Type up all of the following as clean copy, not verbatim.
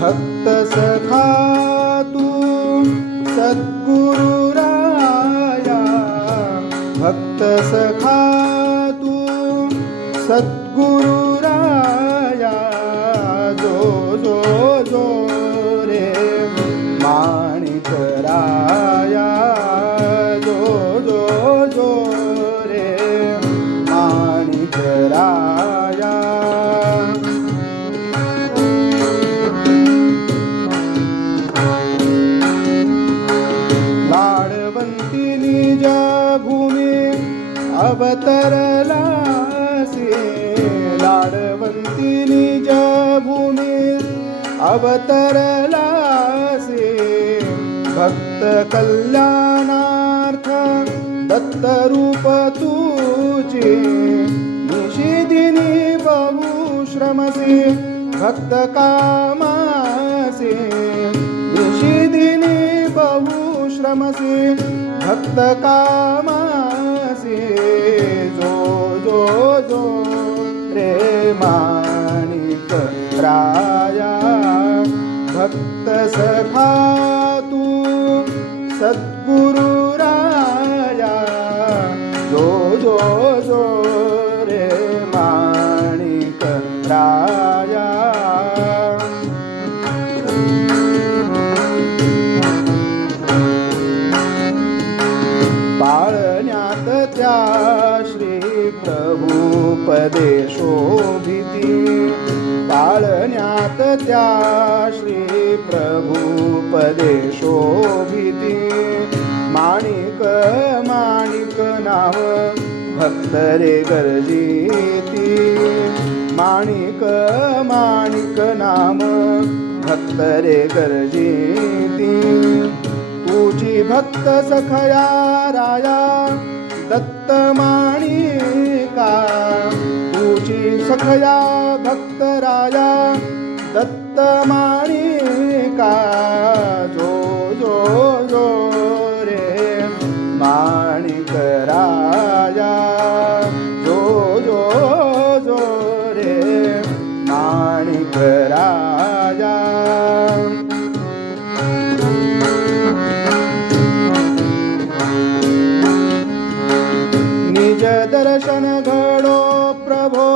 भक्त सखा तू सद्गुरु राया, भक्त सखा तू सद्गुरु राया, जो जो जो रे माणिक राया, जो जो जो रे माणिक राया. अवतरलासे लाडवंती निज भूमी अवतरलासे, भक्त कल्याणार्थ दत्त रूप तुझे, निषेदिनी बहु श्रमसे भक्त कामासे, निषेदिनी बहु श्रमसे भक्त कामासे, जो जो जो रे माणिक राया, भक्त सखा तू सद्गुरु राया, जो जो जो रे माणिक राया. पाळण्यात त्या श्री प्रभू पदे शोभिती, पाळण्यात त्या श्री प्रभू पदे शोभिती, माणिक माणिक नाव भक्त रे गर्जिती, माणिक माणिक नाम भक्त रे गर्जिती, तुझी भक्त सखया राया दत्त माणिका, तुझी सखया भक्त राया दत्त माणिका, जो जो जो रे माणिक राया, जो जो जो रे माणिक राया. निज दर्शन घडो प्रभो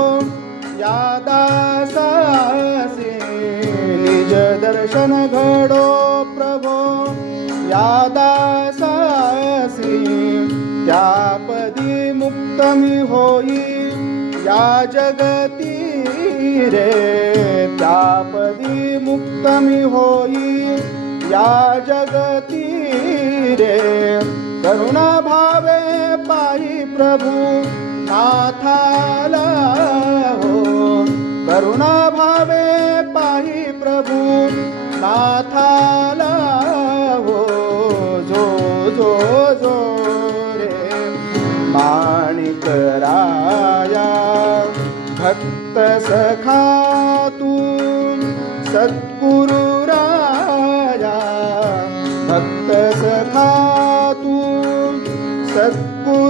या दासासी, निज दर्शन घडो प्रभो या दासासी, त्यापदी मुक्त मी होई या जगती रे, त्यापदी मुक्त मी होई या जगती रे, करुणा भावे पायी प्रभू नाथाला हो, करुणा भावे पायी प्रभू नाथाला हो, जो जो जो रे माणिक राया, भक्त सखा तू सद्गुरु राया, भक्त सखा तू सद्गुरु